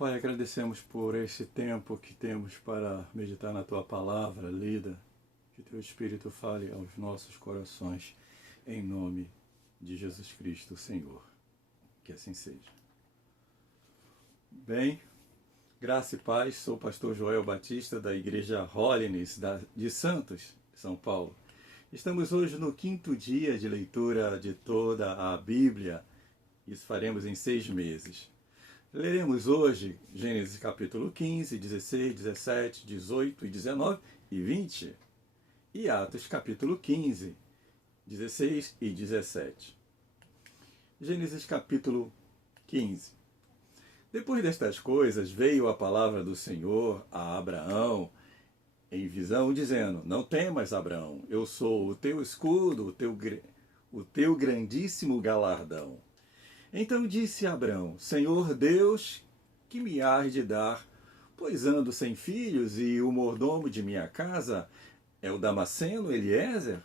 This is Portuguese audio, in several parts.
Pai, agradecemos por esse tempo que temos para meditar na Tua palavra lida. Que Teu Espírito fale aos nossos corações, em nome de Jesus Cristo, Senhor. Que assim seja. Bem, graça e paz, sou o pastor Joel Batista, da Igreja Holiness de Santos, São Paulo. Estamos hoje no 5º dia de leitura de toda a Bíblia. Isso faremos em 6 meses. Leremos hoje Gênesis capítulo 15, 16, 17, 18 e 19 e 20. E Atos capítulo 15, 16 e 17. Gênesis capítulo 15. Depois destas coisas veio a palavra do Senhor a Abraão em visão, dizendo: Não temas, Abraão, eu sou o teu escudo, o teu grandíssimo galardão. Então disse Abrão: Senhor Deus, que me hás de dar, pois ando sem filhos, e o mordomo de minha casa é o Damasceno Eliezer?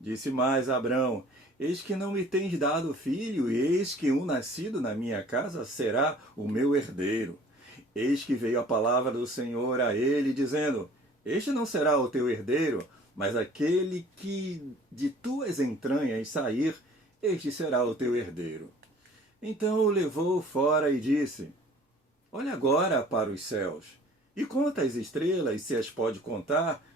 Disse mais Abrão: Eis que não me tens dado filho, e eis que um nascido na minha casa será o meu herdeiro. Eis que veio a palavra do Senhor a ele, dizendo: Este não será o teu herdeiro, mas aquele que de tuas entranhas sair, este será o teu herdeiro. Então o levou fora e disse: Olha agora para os céus, e conta as estrelas, se as pode contar.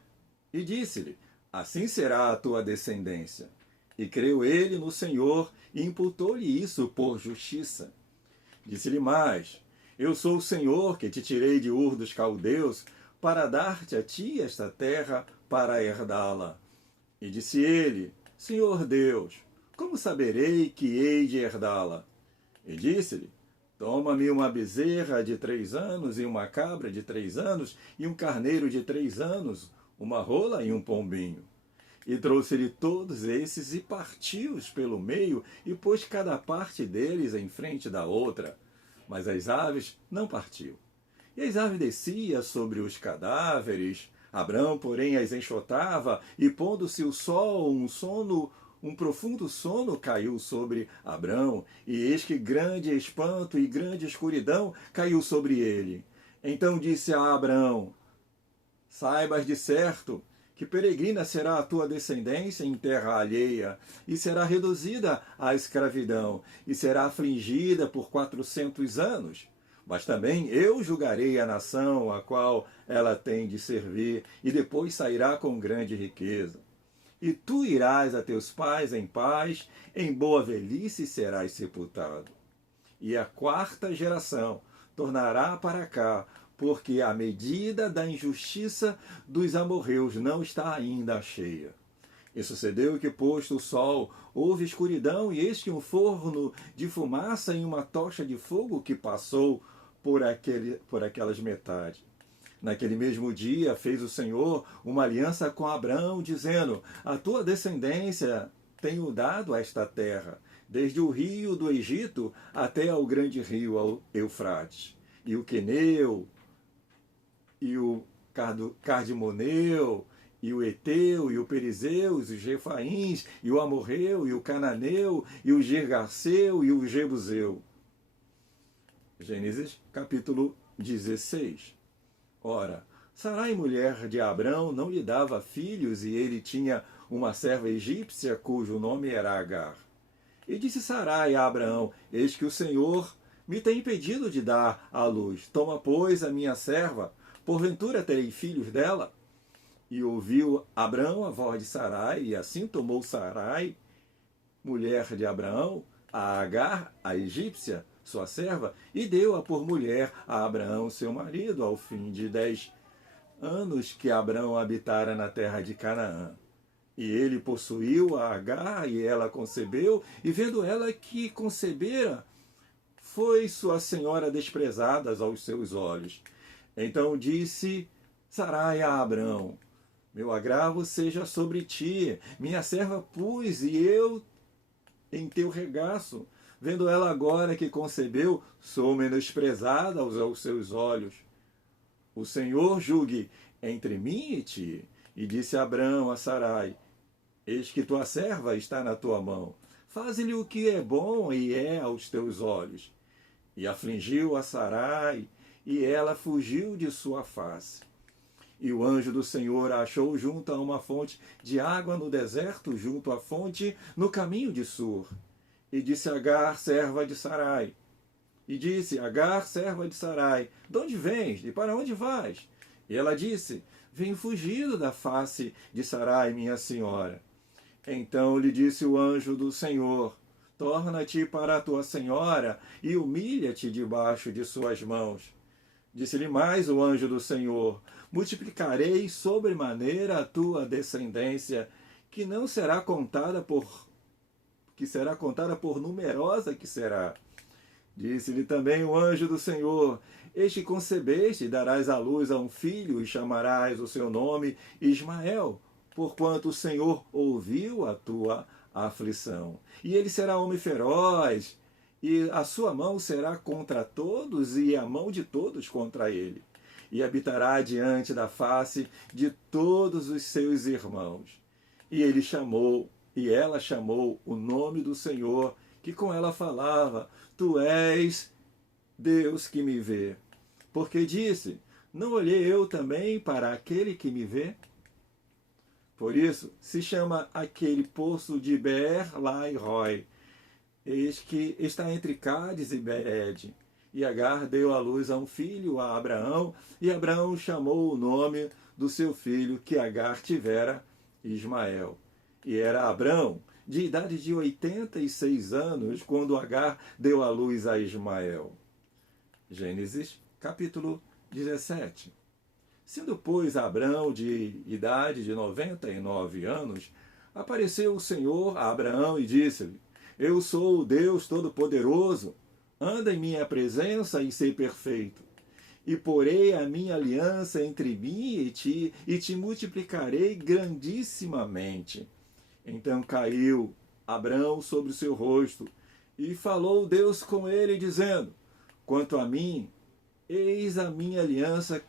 E disse-lhe: Assim será a tua descendência. E creu ele no Senhor, e imputou-lhe isso por justiça. Disse-lhe mais: Eu sou o Senhor que te tirei de Ur dos Caldeus, para dar-te a ti esta terra para herdá-la. E disse ele: Senhor Deus, como saberei que hei de herdá-la? E disse-lhe: Toma-me uma bezerra de 3 anos, e uma cabra de 3 anos, e um carneiro de 3 anos, uma rola e um pombinho. E trouxe-lhe todos esses, e partiu-os pelo meio, e pôs cada parte deles em frente da outra. Mas as aves não partiu. E as aves desciam sobre os cadáveres. Abrão, porém, as enxotava, e pondo-se o sol, um profundo sono caiu sobre Abrão, e eis que grande espanto e grande escuridão caiu sobre ele. Então disse a Abrão: Saibas de certo que peregrina será a tua descendência em terra alheia, e será reduzida à escravidão, e será afligida por 400 anos. Mas também eu julgarei a nação a qual ela tem de servir, e depois sairá com grande riqueza. E tu irás a teus pais em paz, em boa velhice serás sepultado. E a 4ª geração tornará para cá, porque a medida da injustiça dos amorreus não está ainda cheia. E sucedeu que, posto o sol, houve escuridão, e eis que um forno de fumaça e uma tocha de fogo que passou por aquelas metades. Naquele mesmo dia fez o Senhor uma aliança com Abrão, dizendo: A tua descendência tenho dado a esta terra, desde o rio do Egito até ao grande rio Eufrates, e o Queneu, e o Cardimoneu, e o Eteu, e o Perizeu, e os Refaíns, e o Amorreu, e o Cananeu, e o Gergaseu, e o Jebuseu. Gênesis capítulo 16. Ora, Sarai, mulher de Abrão, não lhe dava filhos, e ele tinha uma serva egípcia, cujo nome era Agar. E disse Sarai a Abraão: Eis que o Senhor me tem impedido de dar à luz. Toma, pois, a minha serva, porventura terei filhos dela? E ouviu Abrão a voz de Sarai, e assim tomou Sarai, mulher de Abraão, a Agar, a egípcia, sua serva, e deu-a por mulher a Abraão, seu marido, ao fim de 10 anos que Abrão habitara na terra de Canaã. E ele possuiu a Agar, e ela concebeu, e vendo ela que concebera, foi sua senhora desprezada aos seus olhos. Então disse Sarai a Abrão: Meu agravo seja sobre ti, minha serva pus, e eu em teu regaço. Vendo ela agora que concebeu, sou menosprezada aos seus olhos. O Senhor julgue entre mim e ti. E disse Abrão a Sarai: Eis que tua serva está na tua mão. Faze-lhe o que é bom e é aos teus olhos. e afligiu a Sarai, e ela fugiu de sua face. E o anjo do Senhor a achou junto a uma fonte de água no deserto, junto à fonte, no caminho de Sur. E disse a Agar, serva de Sarai. E disse, Agar, serva de Sarai, de onde vens e para onde vais? E ela disse, venho fugido da face de Sarai, minha senhora. Então lhe disse o anjo do Senhor, torna-te para a tua senhora e humilha-te debaixo de suas mãos. Disse-lhe mais o anjo do Senhor, multiplicarei sobremaneira a tua descendência, que será contada por numerosa que será. Disse-lhe também o anjo do Senhor, eis que concebeste e darás à luz a um filho, e chamarás o seu nome Ismael, porquanto o Senhor ouviu a tua aflição. E ele será homem feroz, e a sua mão será contra todos, e a mão de todos contra ele. E habitará diante da face de todos os seus irmãos. E ela chamou o nome do Senhor, que com ela falava, tu és Deus que me vê. Porque disse, não olhei eu também para aquele que me vê? Por isso se chama aquele poço de Beer-Lai-Roi, eis que está entre Cádiz e Bered. E Agar deu à luz a um filho, a Abraão, e Abraão chamou o nome do seu filho que Agar tivera, Ismael. E era Abraão, de idade de 86 anos, quando Agar deu à luz a Ismael. Gênesis, capítulo 17. Sendo, pois, Abrão de idade de 99 anos, apareceu o Senhor a Abraão e disse-lhe, eu sou o Deus Todo-Poderoso, anda em minha presença e sei perfeito. E porei a minha aliança entre mim e te multiplicarei grandissimamente. Então caiu Abrão sobre o seu rosto, e falou Deus com ele, dizendo, quanto a mim, eis a minha aliança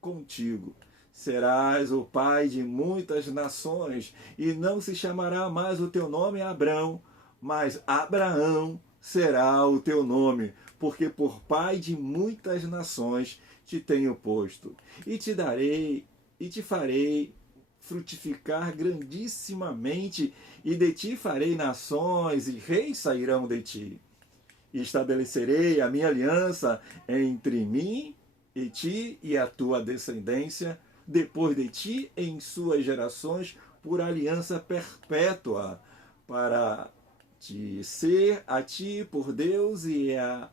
contigo. Serás o pai de muitas nações, e não se chamará mais o teu nome Abrão, mas Abraão será o teu nome, porque por pai de muitas nações te tenho posto. E te darei, e te farei frutificar grandissimamente, e de ti farei nações, e reis sairão de ti. E estabelecerei a minha aliança entre mim e ti e a tua descendência, depois de ti em suas gerações, por aliança perpétua, para te ser a ti por Deus e a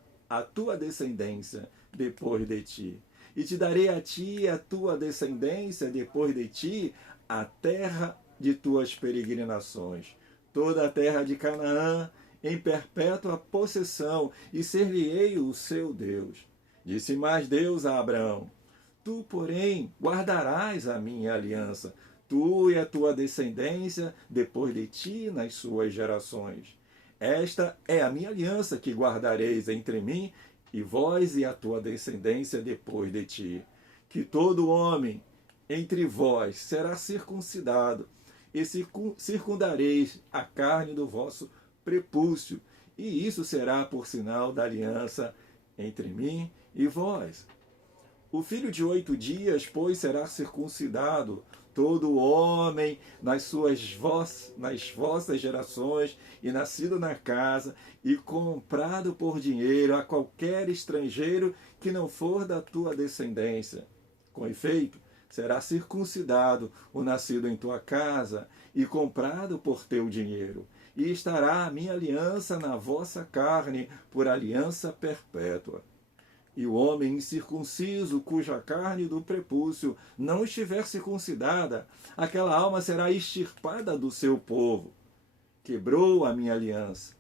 tua descendência depois de ti. E te darei a ti e a tua descendência depois de ti a terra de tuas peregrinações, toda a terra de Canaã, em perpétua possessão, e ser-lhe-ei o seu Deus. Disse mais Deus a Abraão, tu, porém, guardarás a minha aliança, tu e a tua descendência depois de ti nas suas gerações. Esta é a minha aliança que guardareis entre mim e vós e a tua descendência depois de ti. Que todo homem entre vós será circuncidado, e circundareis a carne do vosso prepúcio, e isso será por sinal da aliança entre mim e vós. O filho de 8 dias, pois, será circuncidado, todo homem nas vossas gerações, e nascido na casa, e comprado por dinheiro a qualquer estrangeiro que não for da tua descendência. Com efeito, será circuncidado o nascido em tua casa, e comprado por teu dinheiro. E estará a minha aliança na vossa carne, por aliança perpétua. E o homem incircunciso, cuja carne do prepúcio não estiver circuncidada, aquela alma será extirpada do seu povo. Quebrou a minha aliança.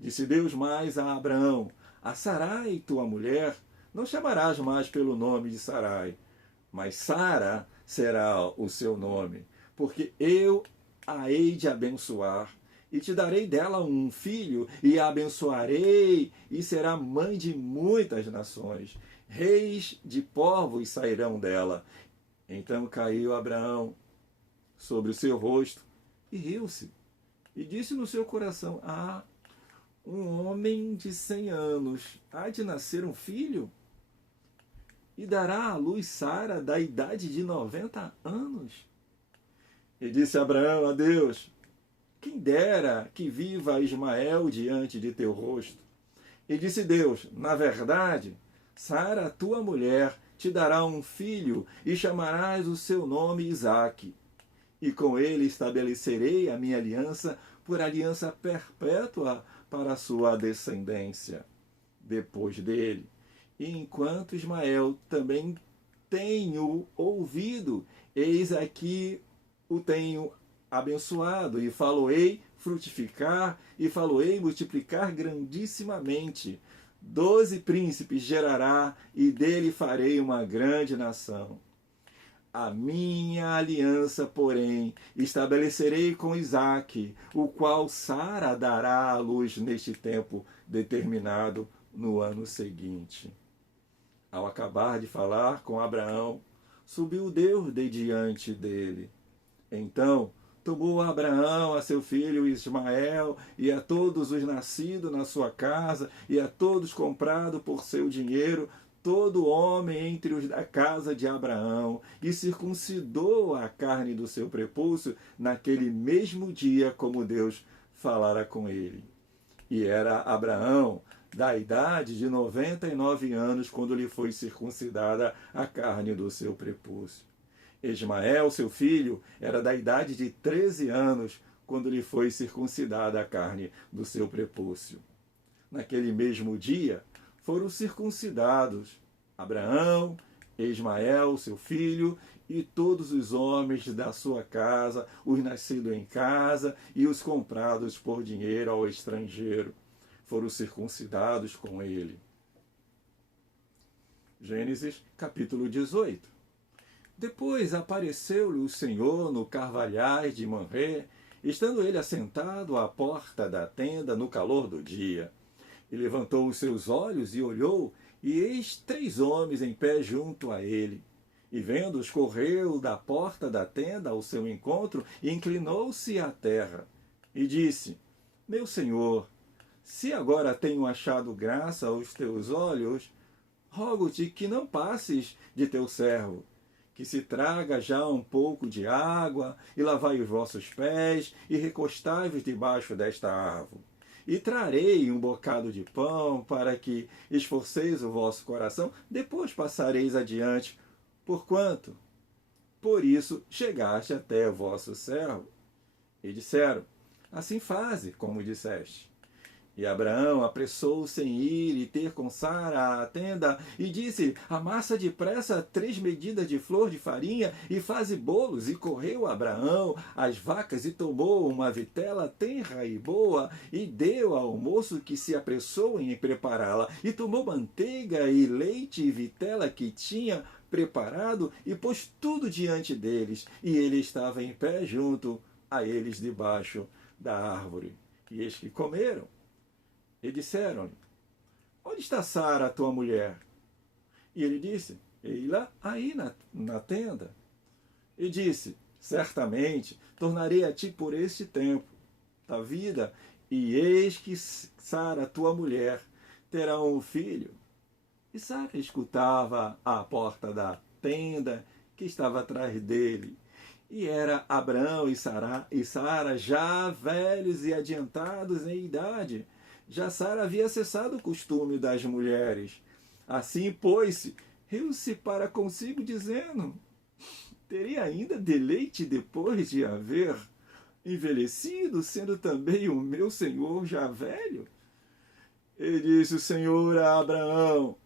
Disse Deus mais a Abraão, a Sarai, tua mulher, não chamarás mais pelo nome de Sarai, mas Sara será o seu nome, porque eu a hei de abençoar, e te darei dela um filho, e a abençoarei, e será mãe de muitas nações. Reis de povos sairão dela. Então caiu Abraão sobre o seu rosto, e riu-se, e disse no seu coração, um homem de 100 anos há de nascer um filho? E dará à luz Sara da idade de 90 anos? E disse Abraão a Deus: quem dera que viva Ismael diante de teu rosto. E disse Deus: na verdade, Sara, tua mulher, te dará um filho, e chamarás o seu nome Isaque. E com ele estabelecerei a minha aliança por aliança perpétua para a sua descendência depois dele. E enquanto Ismael também tenho ouvido, eis aqui o tenho abençoado, e faloei frutificar, e faloei multiplicar grandissimamente. 12 príncipes gerará, e dele farei uma grande nação. A minha aliança, porém, estabelecerei com Isaque, o qual Sara dará à luz neste tempo determinado no ano seguinte. Ao acabar de falar com Abraão, subiu Deus de diante dele. Então tomou Abraão a seu filho Ismael e a todos os nascidos na sua casa e a todos comprados por seu dinheiro, todo homem entre os da casa de Abraão, e circuncidou a carne do seu prepúcio naquele mesmo dia, como Deus falara com ele. E era Abraão da idade de 99 anos quando lhe foi circuncidada a carne do seu prepúcio. Ismael, seu filho, era da idade de 13 anos quando lhe foi circuncidada a carne do seu prepúcio. Naquele mesmo dia, foram circuncidados Abraão, Ismael, seu filho, e todos os homens da sua casa, os nascidos em casa e os comprados por dinheiro ao estrangeiro, foram circuncidados com ele. Gênesis capítulo 18. Depois apareceu-lhe o Senhor no carvalhais de Manré, estando ele assentado à porta da tenda no calor do dia. E levantou os seus olhos e olhou, e eis 3 homens em pé junto a ele. E vendo-os, correu da porta da tenda ao seu encontro e inclinou-se à terra. E disse: meu senhor, se agora tenho achado graça aos teus olhos, rogo-te que não passes de teu servo, que se traga já um pouco de água, e lavai os vossos pés, e recostai-vos debaixo desta árvore. E trarei um bocado de pão, para que esforceis o vosso coração, depois passareis adiante, porquanto, por isso, chegaste até o vosso servo. E disseram: assim faze, como disseste. E Abraão apressou-se em ir e ter com Sara a tenda, e disse: amassa depressa 3 medidas de flor de farinha, e faze bolos. E correu Abraão às vacas, e tomou uma vitela tenra e boa, e deu ao moço que se apressou em prepará-la. E tomou manteiga e leite e vitela que tinha preparado, e pôs tudo diante deles. E ele estava em pé junto a eles debaixo da árvore. E eis que comeram. E disseram-lhe: onde está Sara, tua mulher? E ele disse: ei-la aí na tenda. E disse: certamente tornarei a ti por este tempo da vida, e eis que Sara, tua mulher, terá um filho. E Sara escutava à porta da tenda que estava atrás dele. E era Abraão e Sara já velhos e adiantados em idade. Já Sara havia cessado o costume das mulheres. Assim, pois, riu-se para consigo, dizendo: terei ainda deleite depois de haver envelhecido, sendo também o meu senhor já velho? E disse o Senhor a Abraão: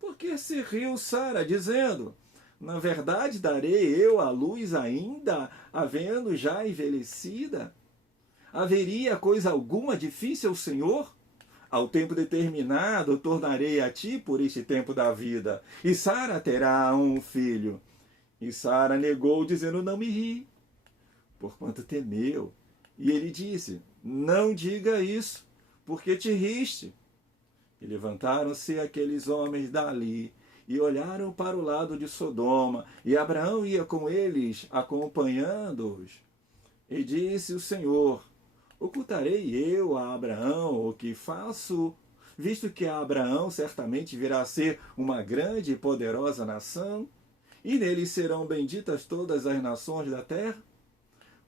por que se riu Sara, dizendo: na verdade darei eu à luz ainda, havendo já envelhecida? Haveria coisa alguma difícil ao Senhor? Ao tempo determinado tornarei a ti por este tempo da vida, e Sara terá um filho. E Sara negou, dizendo: não me ri, porquanto temeu. E ele disse: não diga isso, porque te riste. E levantaram-se aqueles homens dali, e olharam para o lado de Sodoma, e Abraão ia com eles, acompanhando-os. E disse o Senhor: Ocultarei eu a Abraão o que faço, visto que a Abraão certamente virá a ser uma grande e poderosa nação, e nele serão benditas todas as nações da terra?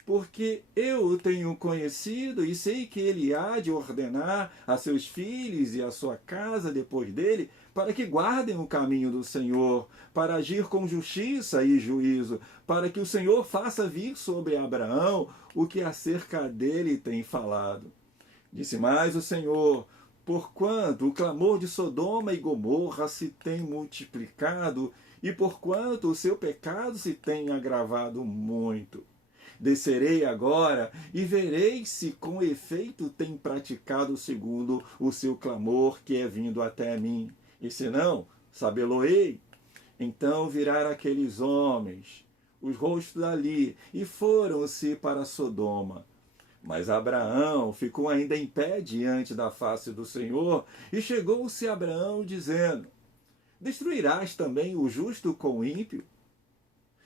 Porque eu o tenho conhecido e sei que ele há de ordenar a seus filhos e a sua casa depois dele, para que guardem o caminho do Senhor, para agir com justiça e juízo, para que o Senhor faça vir sobre Abraão o que acerca dele tem falado. Disse mais o Senhor: porquanto o clamor de Sodoma e Gomorra se tem multiplicado, e porquanto o seu pecado se tem agravado muito. Descerei agora e verei se com efeito tem praticado segundo o seu clamor que é vindo até mim. E se não, sabê-lo-ei. Então viraram aqueles homens os rostos dali e foram-se para Sodoma. Mas Abraão ficou ainda em pé diante da face do Senhor, e chegou-se Abraão dizendo: destruirás também o justo com o ímpio?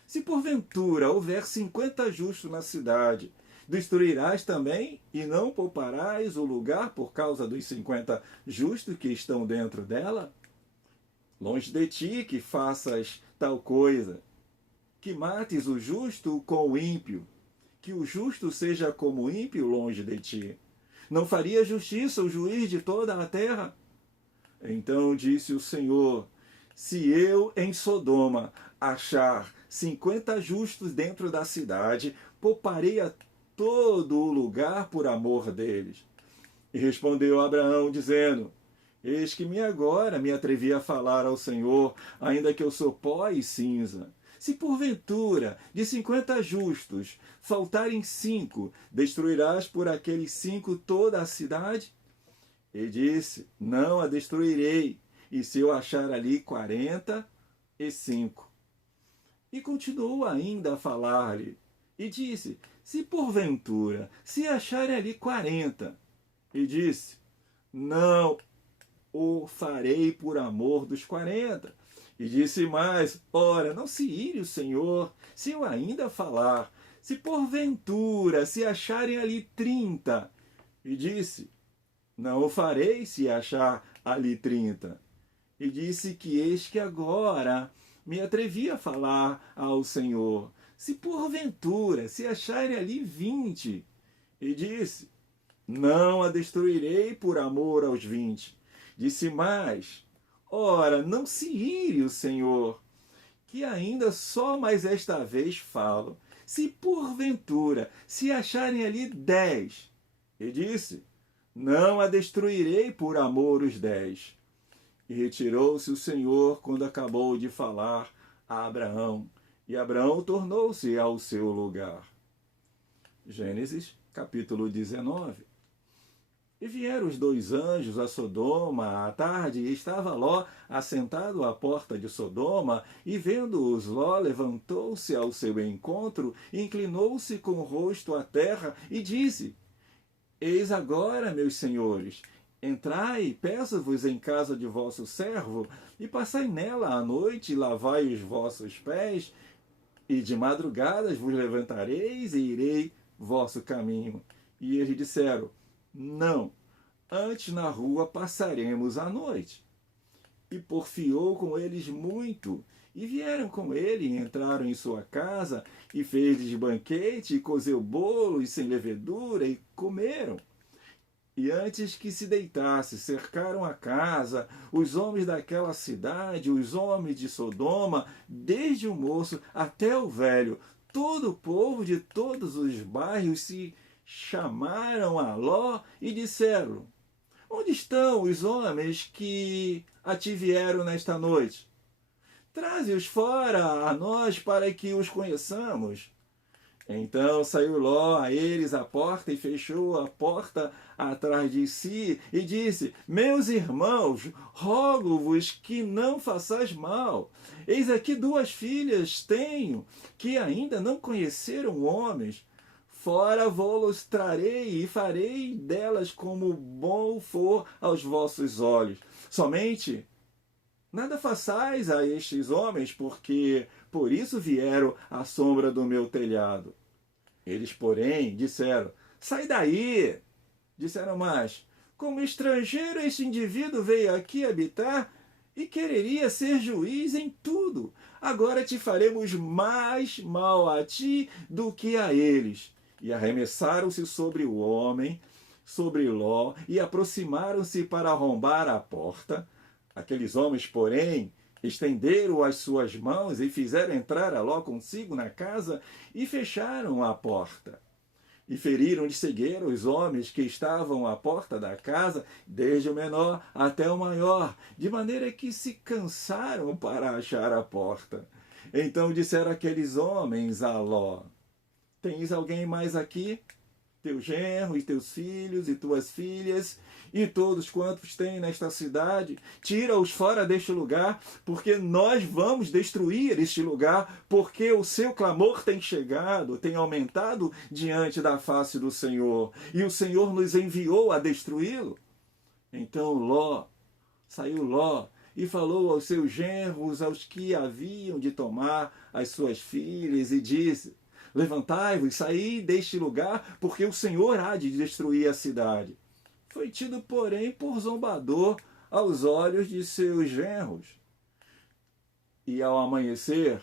Se porventura houver 50 justos na cidade, destruirás também e não pouparás o lugar por causa dos 50 justos que estão dentro dela? Longe de ti que faças tal coisa, que mates o justo com o ímpio, que o justo seja como o ímpio longe de ti. Não faria justiça o juiz de toda a terra? Então disse o Senhor: se eu em Sodoma achar 50 justos dentro da cidade, pouparei a todo o lugar por amor deles. E respondeu Abraão, dizendo: eis que agora me atrevi a falar ao Senhor, ainda que eu sou pó e cinza. Se porventura de 50 justos faltarem 5, destruirás por aqueles 5 toda a cidade? E disse: não a destruirei, e se eu achar ali 45. E continuou ainda a falar-lhe, e disse: se porventura se acharem ali 40. E disse: não o farei por amor dos 40. E disse mais: ora, não se ire o Senhor, se eu ainda falar, se porventura se acharem ali 30. E disse: não o farei se achar ali 30. E disse que eis que agora me atrevi a falar ao Senhor, se porventura se acharem ali 20. E disse: não a destruirei por amor aos 20. Disse mais: ora, não se ire o Senhor, que ainda só mais esta vez falo, se porventura se acharem ali 10. E disse: não a destruirei por amor os 10. E retirou-se o Senhor quando acabou de falar a Abraão, e Abraão tornou-se ao seu lugar. Gênesis, capítulo 19. E vieram os 2 anjos a Sodoma à tarde, e estava Ló assentado à porta de Sodoma, e vendo-os, Ló levantou-se ao seu encontro, inclinou-se com o rosto à terra, e disse: eis agora, meus senhores, entrai, peço-vos em casa de vosso servo, e passai nela a noite, e lavai os vossos pés, e de madrugadas vos levantareis, e irei vosso caminho. E eles disseram: não, antes na rua passaremos a noite. E porfiou com eles muito, e vieram com ele, e entraram em sua casa, e fez-lhes banquete, e cozeu bolos sem levedura, e comeram. E antes que se deitasse, cercaram a casa, os homens daquela cidade, os homens de Sodoma, desde o moço até o velho, todo o povo de todos os bairros se chamaram a Ló e disseram: onde estão os homens que a ti vieram nesta noite? Traze-os fora a nós para que os conheçamos. Então saiu Ló a eles à porta e fechou a porta atrás de si e disse: meus irmãos, rogo-vos que não façais mal. Eis aqui 2 filhas tenho, que ainda não conheceram homens. Fora vou-los trarei e farei delas como bom for aos vossos olhos. Somente nada façais a estes homens, porque por isso vieram à sombra do meu telhado. Eles, porém, disseram: sai daí. Disseram mais: como estrangeiro, este indivíduo veio aqui habitar e quereria ser juiz em tudo. Agora te faremos mais mal a ti do que a eles. E arremessaram-se sobre o homem, sobre Ló, e aproximaram-se para arrombar a porta. Aqueles homens, porém, estenderam as suas mãos e fizeram entrar a Ló consigo na casa e fecharam a porta. E feriram de cegueira os homens que estavam à porta da casa, desde o menor até o maior, de maneira que se cansaram para achar a porta. Então disseram aqueles homens a Ló: tens alguém mais aqui? Teu genro e teus filhos e tuas filhas e todos quantos têm nesta cidade, tira-os fora deste lugar, porque nós vamos destruir este lugar, porque o seu clamor tem chegado, tem aumentado diante da face do Senhor, e o Senhor nos enviou a destruí-lo. Então saiu Ló e falou aos seus genros, aos que haviam de tomar as suas filhas, e disse: levantai-vos, saí deste lugar, porque o Senhor há de destruir a cidade. Foi tido, porém, por zombador aos olhos de seus genros. E ao amanhecer,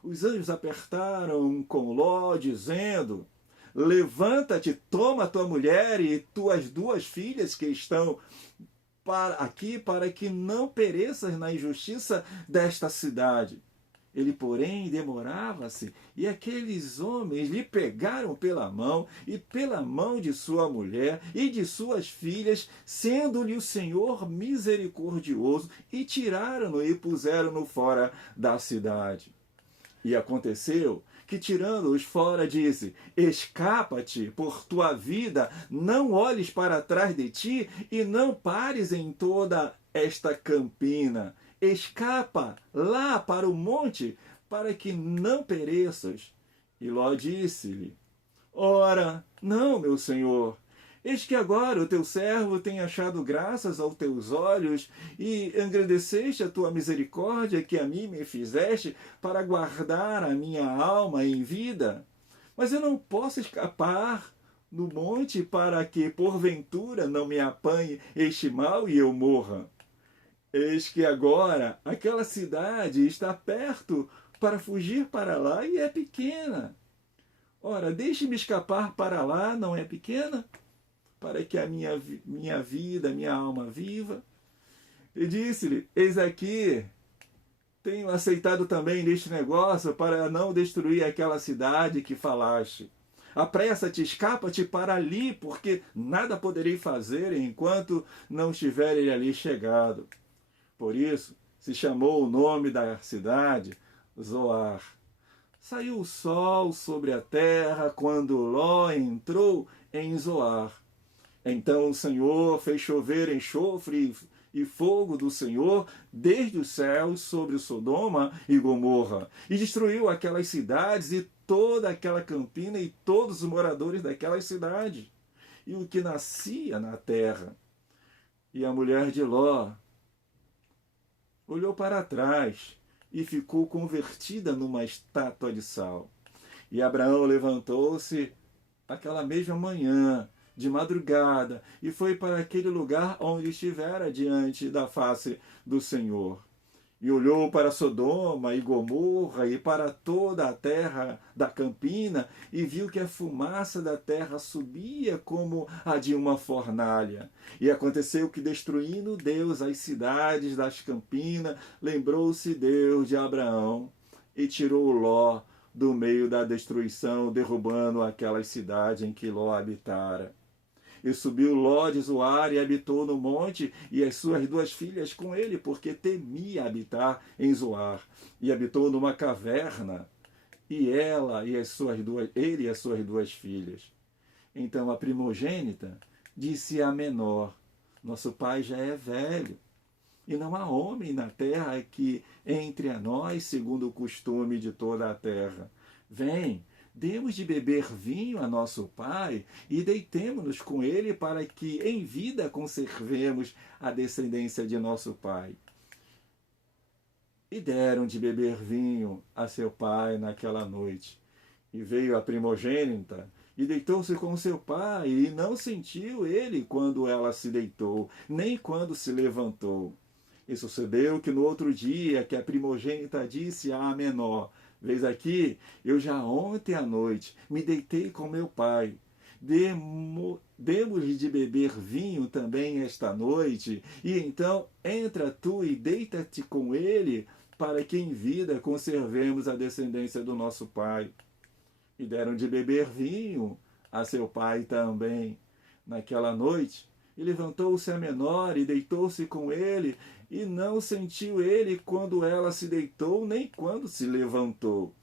os anjos apertaram com Ló, dizendo: levanta-te, toma tua mulher e tuas duas filhas que estão aqui, para que não pereças na injustiça desta cidade. Ele, porém, demorava-se, e aqueles homens lhe pegaram pela mão e pela mão de sua mulher e de suas filhas, sendo-lhe o Senhor misericordioso, e tiraram-no e puseram-no fora da cidade. E aconteceu que, tirando-os fora, disse: escapa-te por tua vida, não olhes para trás de ti e não pares em toda esta campina. Escapa lá para o monte, para que não pereças. E Ló disse-lhe: ora, não, meu senhor, eis que agora o teu servo tem achado graças aos teus olhos, e engrandeceste a tua misericórdia que a mim me fizeste, para guardar a minha alma em vida. Mas eu não posso escapar no monte, para que porventura não me apanhe este mal e eu morra. Eis que agora aquela cidade está perto para fugir para lá e é pequena. Ora, deixe-me escapar para lá, não é pequena? Para que a minha vida, minha alma viva. E disse-lhe: eis aqui, tenho aceitado também neste negócio para não destruir aquela cidade que falaste. Apressa-te, escapa-te para ali, porque nada poderei fazer enquanto não estiver ele ali chegado. Por isso se chamou o nome da cidade Zoar. Saiu o sol sobre a terra quando Ló entrou em Zoar. Então o Senhor fez chover enxofre e fogo do Senhor desde os céus sobre Sodoma e Gomorra, e destruiu aquelas cidades e toda aquela campina e todos os moradores daquelas cidades, e o que nascia na terra. E a mulher de Ló olhou para trás e ficou convertida numa estátua de sal. E Abraão levantou-se aquela mesma manhã, de madrugada, e foi para aquele lugar onde estivera diante da face do Senhor. E olhou para Sodoma e Gomorra e para toda a terra da campina, e viu que a fumaça da terra subia como a de uma fornalha. E aconteceu que, destruindo Deus as cidades das campinas, lembrou-se Deus de Abraão e tirou Ló do meio da destruição, derrubando aquela cidade em que Ló habitara. E subiu Ló de Zoar e habitou no monte, e as suas duas filhas com ele, porque temia habitar em Zoar. E habitou numa caverna, e ele e as suas duas filhas. Então a primogênita disse à menor: nosso pai já é velho, e não há homem na terra que entre a nós segundo o costume de toda a terra. Vem, demos de beber vinho a nosso pai e deitemo-nos com ele, para que em vida conservemos a descendência de nosso pai. E deram de beber vinho a seu pai naquela noite. E veio a primogênita e deitou-se com seu pai, e não sentiu ele quando ela se deitou, nem quando se levantou. E sucedeu que no outro dia, que a primogênita disse à menor: Vês aqui, eu já ontem à noite me deitei com meu pai. Demos-lhe de beber vinho também esta noite, e então entra tu e deita-te com ele, para que em vida conservemos a descendência do nosso pai. E deram de beber vinho a seu pai também. Naquela noite, e levantou-se a menor e deitou-se com ele, e não sentiu ele quando ela se deitou, nem quando se levantou.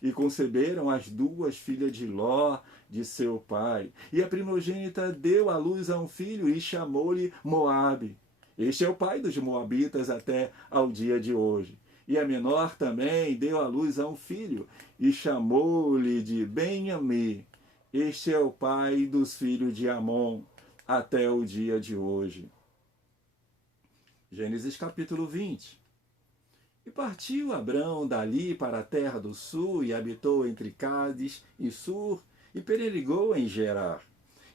E conceberam as duas filhas de Ló, de seu pai. E a primogênita deu à luz a um filho e chamou-lhe Moabe. Este é o pai dos moabitas até ao dia de hoje. E a menor também deu à luz a um filho e chamou-lhe de Ben-Ammi. Este é o pai dos filhos de Amon até o dia de hoje. Gênesis capítulo 20. E partiu Abrão dali para a terra do sul, e habitou entre Cádiz e Sur, e peregrinou em Gerar.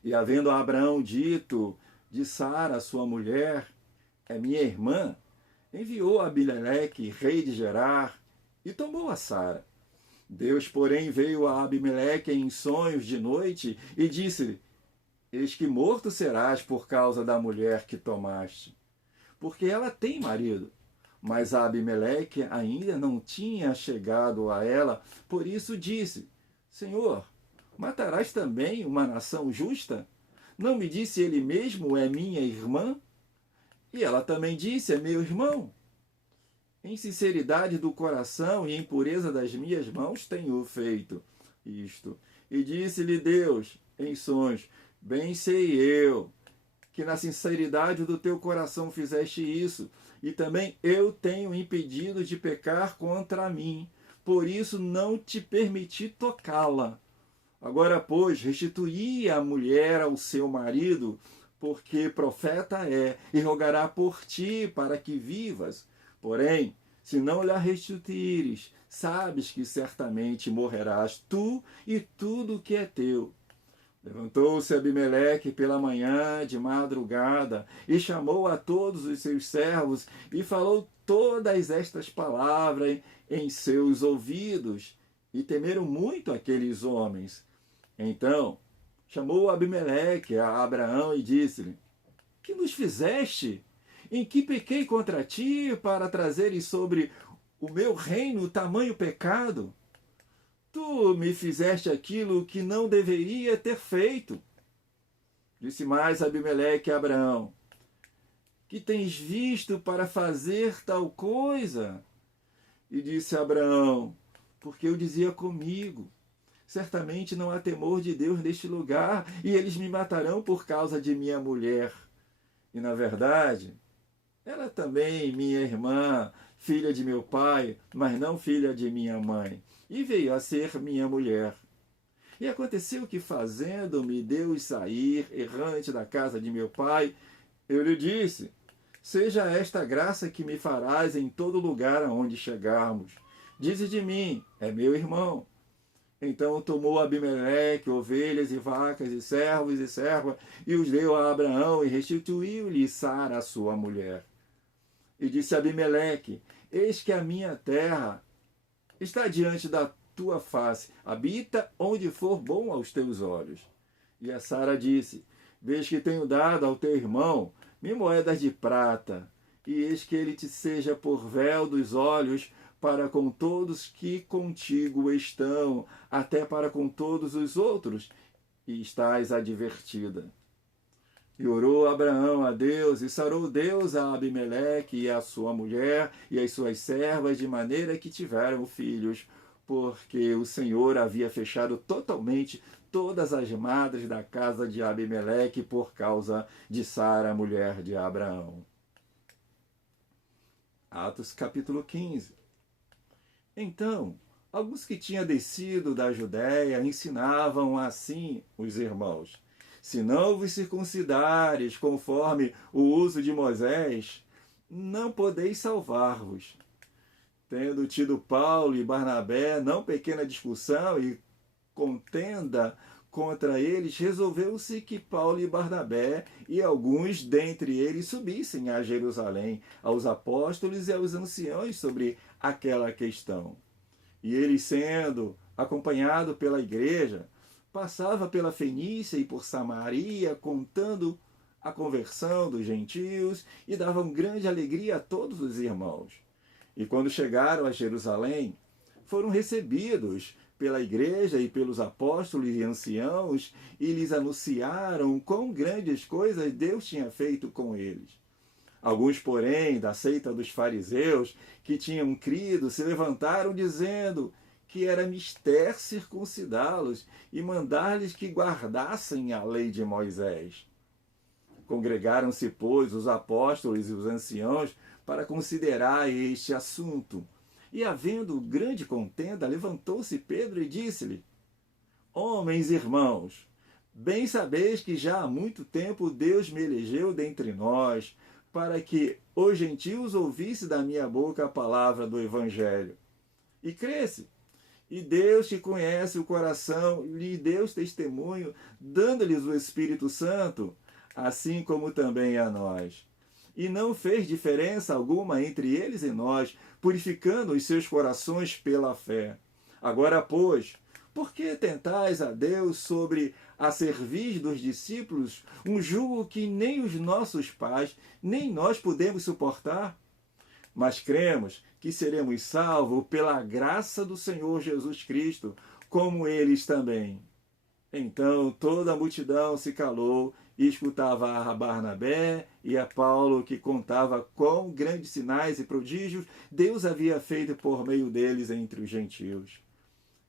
E havendo Abrão dito de Sara, sua mulher, é minha irmã, enviou Abimeleque, rei de Gerar, e tomou a Sara. Deus, porém, veio a Abimeleque em sonhos de noite, e disse-lhe: Eis que morto serás por causa da mulher que tomaste, porque ela tem marido. Mas Abimeleque ainda não tinha chegado a ela, por isso disse: Senhor, matarás também uma nação justa? Não me disse ele mesmo, é minha irmã? E ela também disse, é meu irmão. Em sinceridade do coração e em pureza das minhas mãos tenho feito isto. E disse-lhe Deus, em sonhos: Bem sei eu que na sinceridade do teu coração fizeste isso, e também eu tenho impedido de pecar contra mim, por isso não te permiti tocá-la. Agora, pois, restituí a mulher ao seu marido, porque profeta é, e rogará por ti para que vivas. Porém, se não lhe restituíres, sabes que certamente morrerás tu e tudo o que é teu. Levantou-se Abimeleque pela manhã, de madrugada, e chamou a todos os seus servos, e falou todas estas palavras em seus ouvidos, e temeram muito aqueles homens. Então chamou Abimeleque a Abraão e disse-lhe: Que nos fizeste? Em que pequei contra ti para trazeres sobre o meu reino tamanho pecado? Tu me fizeste aquilo que não deveria ter feito. Disse mais Abimeleque a Abraão: Que tens visto para fazer tal coisa? E disse Abraão: Porque eu dizia comigo: Certamente não há temor de Deus neste lugar, e eles me matarão por causa de minha mulher. E na verdade, ela também, minha irmã, filha de meu pai, mas não filha de minha mãe, e veio a ser minha mulher. E aconteceu que, fazendo-me Deus sair errante da casa de meu pai, eu lhe disse: Seja esta graça que me farás em todo lugar aonde chegarmos. Dize de mim: É meu irmão. Então tomou Abimeleque ovelhas e vacas e servos e servas, e os deu a Abraão, e restituiu-lhe Sara, sua mulher. E disse Abimeleque: Eis que a minha terra está diante da tua face, habita onde for bom aos teus olhos. E a Sara disse: Vês que tenho dado ao teu irmão 1.000 moedas de prata, e eis que ele te seja por véu dos olhos para com todos que contigo estão, até para com todos os outros, e estás advertida. E orou Abraão a Deus, e sarou Deus a Abimeleque e a sua mulher e as suas servas, de maneira que tiveram filhos, porque o Senhor havia fechado totalmente todas as madres da casa de Abimeleque por causa de Sara, mulher de Abraão. Atos capítulo 15. Então, alguns que tinham descido da Judéia ensinavam assim os irmãos: Se não vos circuncidares conforme o uso de Moisés, não podeis salvar-vos. Tendo tido Paulo e Barnabé não pequena discussão e contenda contra eles, resolveu-se que Paulo e Barnabé e alguns dentre eles subissem a Jerusalém, aos apóstolos e aos anciãos sobre aquela questão. E ele, sendo acompanhado pela igreja, passava pela Fenícia e por Samaria, contando a conversão dos gentios, e davam grande alegria a todos os irmãos. E quando chegaram a Jerusalém, foram recebidos pela igreja e pelos apóstolos e anciãos, e lhes anunciaram quão grandes coisas Deus tinha feito com eles. Alguns, porém, da seita dos fariseus, que tinham crido, se levantaram dizendo que era mister circuncidá-los e mandar-lhes que guardassem a lei de Moisés. Congregaram-se, pois, os apóstolos e os anciãos para considerar este assunto. E, havendo grande contenda, levantou-se Pedro e disse-lhe: Homens irmãos, bem sabeis que já há muito tempo Deus me elegeu dentre nós, para que os gentios ouvissem da minha boca a palavra do Evangelho. E cresce. E Deus que conhece o coração, lhe deu testemunho, dando-lhes o Espírito Santo, assim como também a nós. E não fez diferença alguma entre eles e nós, purificando os seus corações pela fé. Agora, pois, por que tentais a Deus sobre a cerviz dos discípulos um jugo que nem os nossos pais, nem nós podemos suportar? Mas cremos que seremos salvos pela graça do Senhor Jesus Cristo, como eles também. Então toda a multidão se calou e escutava a Barnabé e a Paulo, que contava quão grandes sinais e prodígios Deus havia feito por meio deles entre os gentios.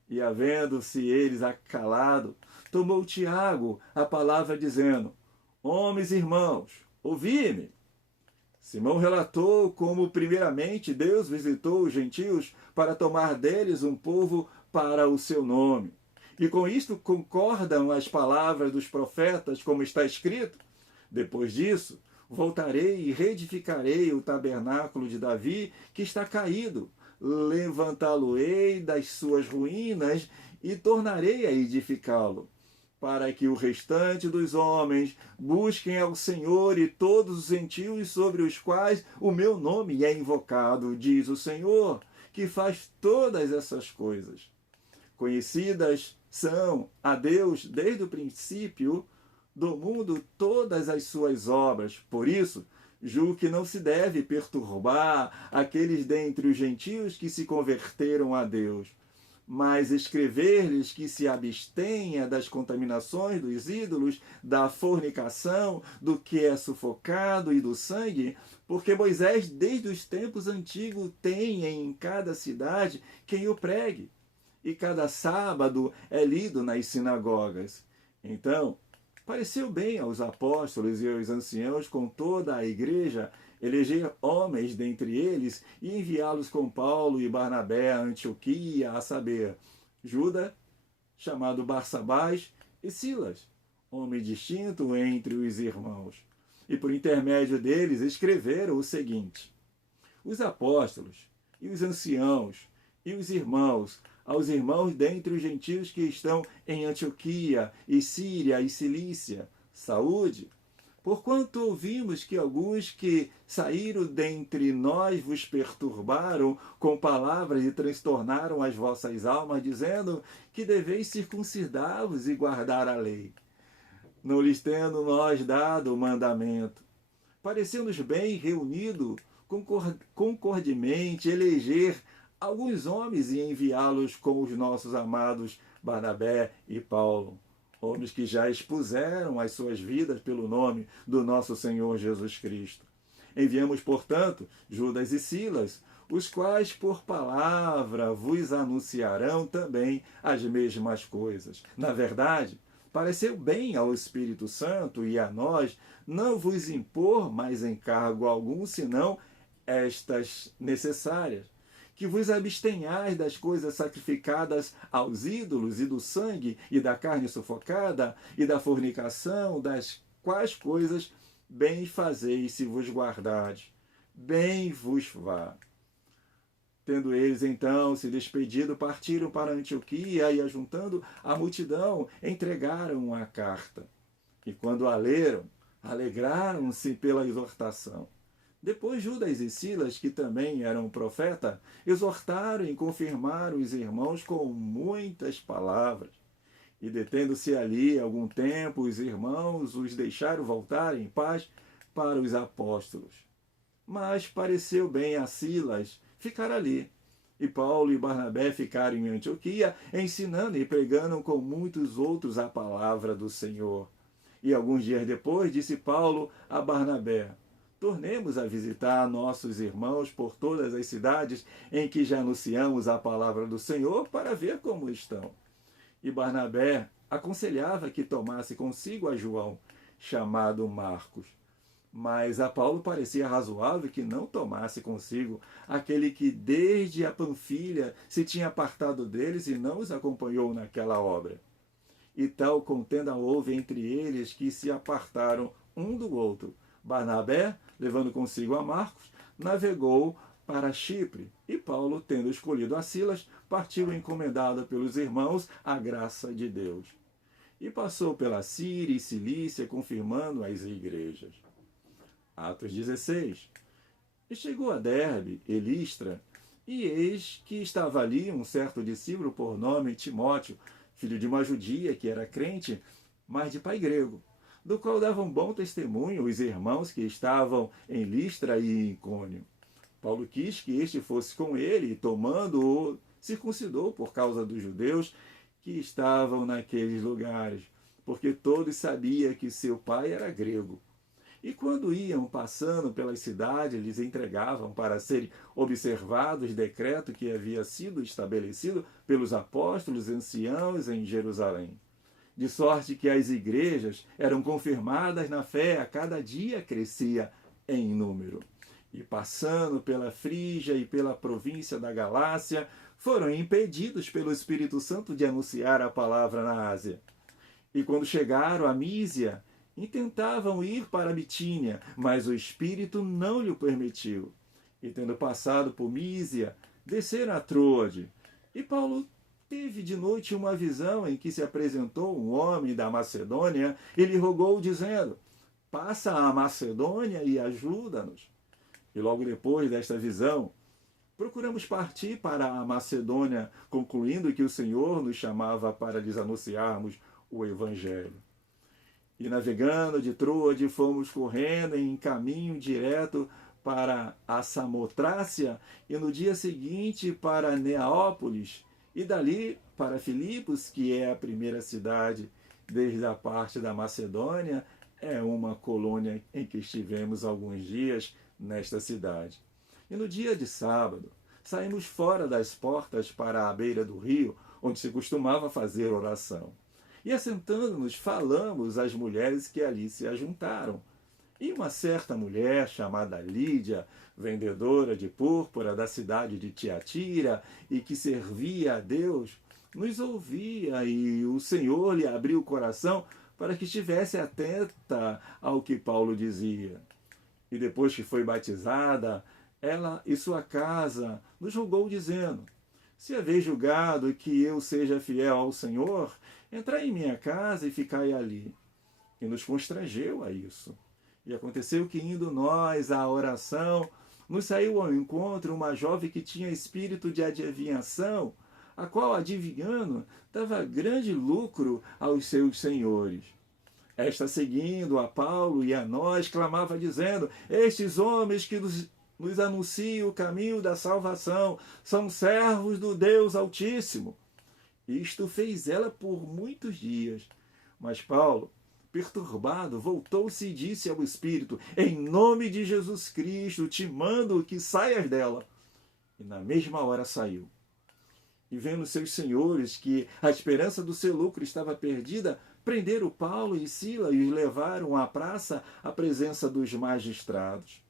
E havendo-se eles acalado, tomou Tiago a palavra, dizendo: Homens irmãos, ouvi-me. Simão relatou como primeiramente Deus visitou os gentios para tomar deles um povo para o seu nome. E com isto concordam as palavras dos profetas, como está escrito: Depois disso, voltarei e reedificarei o tabernáculo de Davi, que está caído. Levantá-lo-ei das suas ruínas e tornarei a edificá-lo, para que o restante dos homens busquem ao Senhor e todos os gentios sobre os quais o meu nome é invocado, diz o Senhor, que faz todas essas coisas. Conhecidas são a Deus desde o princípio do mundo todas as suas obras. Por isso, julgo que não se deve perturbar aqueles dentre os gentios que se converteram a Deus, mas escrever-lhes que se abstenha das contaminações dos ídolos, da fornicação, do que é sufocado e do sangue, porque Moisés, desde os tempos antigos, tem em cada cidade quem o pregue, e cada sábado é lido nas sinagogas. Então, pareceu bem aos apóstolos e aos anciãos com toda a igreja eleger homens dentre eles e enviá-los com Paulo e Barnabé a Antioquia, a saber, Judas, chamado Barsabás, e Silas, homem distinto entre os irmãos. E por intermédio deles escreveram o seguinte: Os apóstolos e os anciãos e os irmãos, aos irmãos dentre os gentios que estão em Antioquia e Síria e Cilícia, saúde. Porquanto ouvimos que alguns que saíram dentre nós vos perturbaram com palavras e transtornaram as vossas almas, dizendo que deveis circuncidar-vos e guardar a lei, não lhes tendo nós dado o mandamento. Pareceu-nos bem, reunido concordemente, eleger alguns homens e enviá-los com os nossos amados Barnabé e Paulo, homens que já expuseram as suas vidas pelo nome do nosso Senhor Jesus Cristo. Enviamos, portanto, Judas e Silas, os quais por palavra vos anunciarão também as mesmas coisas. Na verdade, pareceu bem ao Espírito Santo e a nós não vos impor mais encargo algum, senão estas necessárias: que vos abstenhais das coisas sacrificadas aos ídolos, e do sangue, e da carne sufocada, e da fornicação, das quais coisas bem fazeis se vos guardardes. Bem vos vá. Tendo eles então se despedido, partiram para Antioquia e, ajuntando a multidão, entregaram a carta. E quando a leram, alegraram-se pela exortação. Depois Judas e Silas, que também eram profeta, exortaram e confirmaram os irmãos com muitas palavras. E detendo-se ali algum tempo, os irmãos os deixaram voltar em paz para os apóstolos. Mas pareceu bem a Silas ficar ali. E Paulo e Barnabé ficaram em Antioquia, ensinando e pregando com muitos outros a palavra do Senhor. E alguns dias depois, disse Paulo a Barnabé: tornemos a visitar nossos irmãos por todas as cidades em que já anunciamos a palavra do Senhor, para ver como estão. E Barnabé aconselhava que tomasse consigo a João, chamado Marcos. Mas a Paulo parecia razoável que não tomasse consigo aquele que desde a Panfilha se tinha apartado deles e não os acompanhou naquela obra. E tal contenda houve entre eles que se apartaram um do outro. Barnabé, levando consigo a Marcos, navegou para Chipre, e Paulo, tendo escolhido a Silas, partiu encomendado pelos irmãos à graça de Deus. E passou pela Síria e Cilícia, confirmando as igrejas. Atos 16. E chegou a Derbe e Listra, e eis que estava ali um certo discípulo por nome Timóteo, filho de uma judia que era crente, mas de pai grego, do qual davam bom testemunho os irmãos que estavam em Listra e em Icônio. Paulo quis que este fosse com ele, e tomando-o, circuncidou por causa dos judeus que estavam naqueles lugares, porque todos sabiam que seu pai era grego. E quando iam passando pelas cidades, lhes entregavam para serem observados decreto que havia sido estabelecido pelos apóstolos anciãos em Jerusalém. De sorte que as igrejas eram confirmadas na fé, a cada dia crescia em número. E passando pela Frígia e pela província da Galácia, foram impedidos pelo Espírito Santo de anunciar a palavra na Ásia. E quando chegaram a Mísia, intentavam ir para a Bitínia, mas o Espírito não lhe permitiu. E tendo passado por Mísia, desceram a Troade. E Paulo teve de noite uma visão em que se apresentou um homem da Macedônia e lhe rogou, dizendo: passa a Macedônia e ajuda-nos. E logo depois desta visão, procuramos partir para a Macedônia, concluindo que o Senhor nos chamava para lhes anunciarmos o Evangelho. E navegando de Troade, fomos correndo em caminho direto para a Samotrácia, e no dia seguinte para Neaópolis, e dali para Filipos, que é a primeira cidade desde a parte da Macedônia, é uma colônia em que estivemos alguns dias nesta cidade. E no dia de sábado, saímos fora das portas para a beira do rio, onde se costumava fazer oração. E assentando-nos, falamos às mulheres que ali se ajuntaram. E uma certa mulher, chamada Lídia, vendedora de púrpura da cidade de Tiatira, e que servia a Deus, nos ouvia, e o Senhor lhe abriu o coração para que estivesse atenta ao que Paulo dizia. E depois que foi batizada, ela e sua casa nos rogou, dizendo: se haveis julgado que eu seja fiel ao Senhor, entrai em minha casa e ficai ali. E nos constrangeu a isso. E aconteceu que, indo nós à oração, nos saiu ao encontro uma jovem que tinha espírito de adivinhação, a qual, adivinhando, dava grande lucro aos seus senhores. Esta, seguindo a Paulo e a nós, clamava, dizendo: estes homens que nos anunciam o caminho da salvação são servos do Deus Altíssimo. Isto fez ela por muitos dias. Mas Paulo, perturbado, voltou-se e disse ao Espírito: em nome de Jesus Cristo, te mando que saias dela. E na mesma hora saiu. E vendo seus senhores que a esperança do seu lucro estava perdida, prenderam Paulo e Silas e os levaram à praça à presença dos magistrados.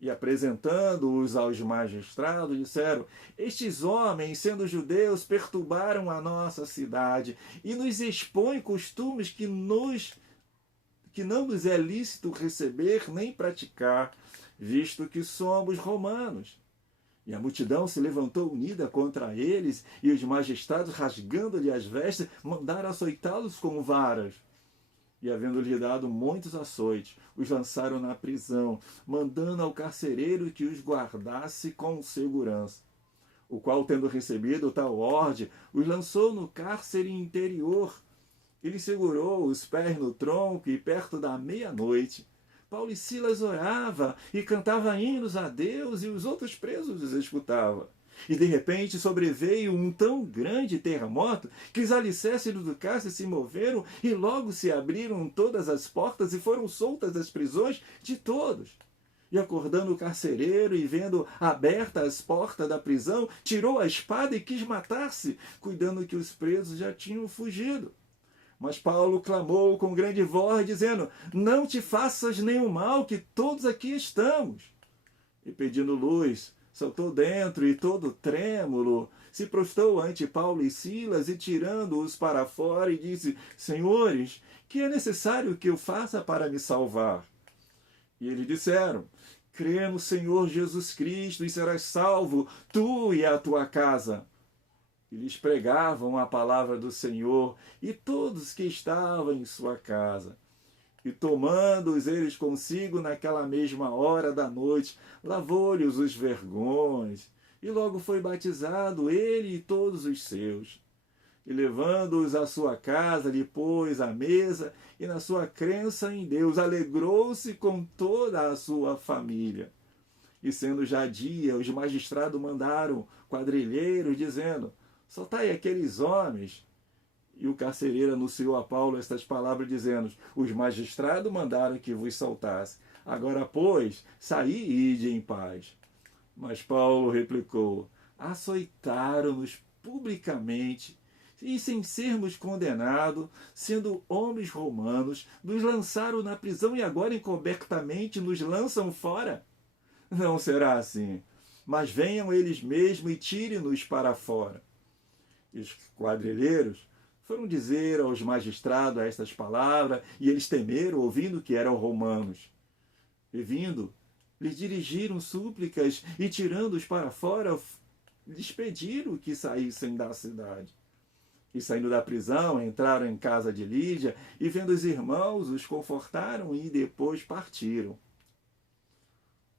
E apresentando-os aos magistrados, disseram: estes homens, sendo judeus, perturbaram a nossa cidade e nos expõem costumes que não nos é lícito receber nem praticar, visto que somos romanos. E a multidão se levantou unida contra eles, e os magistrados, rasgando-lhe as vestes, mandaram açoitá-los com varas. E, havendo-lhe dado muitos açoites, os lançaram na prisão, mandando ao carcereiro que os guardasse com segurança. O qual, tendo recebido tal ordem, os lançou no cárcere interior. Ele segurou os pés no tronco e, perto da meia-noite, Paulo e Silas oravam e cantavam hinos a Deus, e os outros presos os escutavam. E de repente sobreveio um tão grande terremoto que os alicerces do cárcere se moveram e logo se abriram todas as portas e foram soltas as prisões de todos. E acordando o carcereiro e vendo abertas as portas da prisão, tirou a espada e quis matar-se, cuidando que os presos já tinham fugido. Mas Paulo clamou com grande voz, dizendo: não te faças nenhum mal, que todos aqui estamos. E pedindo luz, saltou dentro e todo trêmulo, se prostrou ante Paulo e Silas e tirando-os para fora e disse: senhores, que é necessário que eu faça para me salvar? E eles disseram: crê no Senhor Jesus Cristo e serás salvo, tu e a tua casa. E lhes pregavam a palavra do Senhor e todos que estavam em sua casa. E tomando-os eles consigo naquela mesma hora da noite, lavou-lhes os vergões. E logo foi batizado ele e todos os seus. E levando-os à sua casa, lhe pôs à mesa, e na sua crença em Deus alegrou-se com toda a sua família. E sendo já dia, os magistrados mandaram quadrilheiros, dizendo: soltai aqueles homens. E o carcereiro anunciou a Paulo estas palavras, dizendo: os magistrados mandaram que vos soltasse. Agora, pois, saí e ide em paz. Mas Paulo replicou: açoitaram-nos publicamente, e sem sermos condenados, sendo homens romanos, nos lançaram na prisão e agora encobertamente nos lançam fora? Não será assim, mas venham eles mesmos e tirem-nos para fora. E os quadrilheiros foram dizer aos magistrados estas palavras, e eles temeram, ouvindo que eram romanos. E vindo, lhes dirigiram súplicas, e tirando-os para fora, lhes pediram que saíssem da cidade. E saindo da prisão, entraram em casa de Lídia, e vendo os irmãos, os confortaram e depois partiram.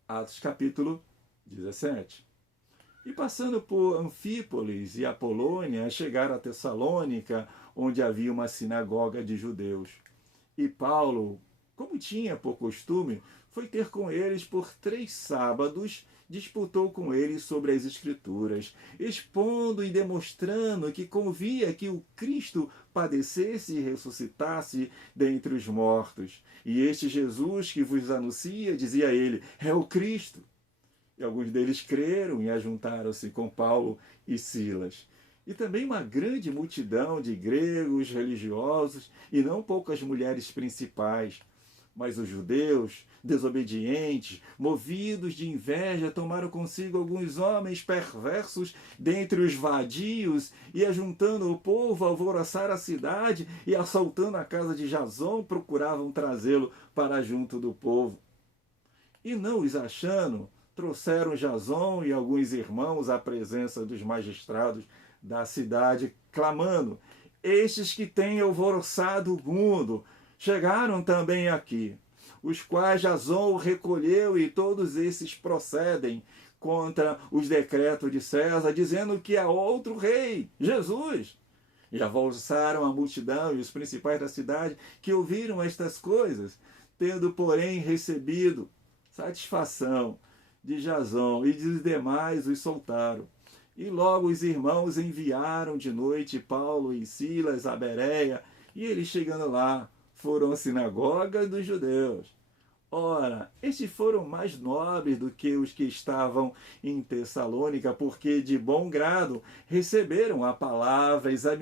Atos capítulo 17. E passando por Anfípolis e Apolônia, chegaram a Tessalônica, onde havia uma sinagoga de judeus. E Paulo, como tinha por costume, foi ter com eles por 3 sábados, disputou com eles sobre as Escrituras, expondo e demonstrando que convia que o Cristo padecesse e ressuscitasse dentre os mortos. E este Jesus que vos anuncia, dizia ele, é o Cristo. E alguns deles creram e ajuntaram-se com Paulo e Silas. E também uma grande multidão de gregos religiosos e não poucas mulheres principais. Mas os judeus, desobedientes, movidos de inveja, tomaram consigo alguns homens perversos dentre os vadios e, ajuntando o povo, alvoroçaram a cidade e, assaltando a casa de Jasão, procuravam trazê-lo para junto do povo. E não os achando, trouxeram Jasão e alguns irmãos à presença dos magistrados da cidade, clamando: estes que têm alvoroçado o mundo chegaram também aqui, os quais Jasão recolheu, e todos esses procedem contra os decretos de César, dizendo que há outro rei, Jesus. E alvoroçaram a multidão e os principais da cidade que ouviram estas coisas, tendo, porém, recebido satisfação de Jasão e dos demais os soltaram. E logo os irmãos enviaram de noite Paulo e Silas a Bereia, e eles chegando lá, foram à sinagoga dos judeus. Ora, estes foram mais nobres do que os que estavam em Tessalônica, porque de bom grado receberam a palavra, examinando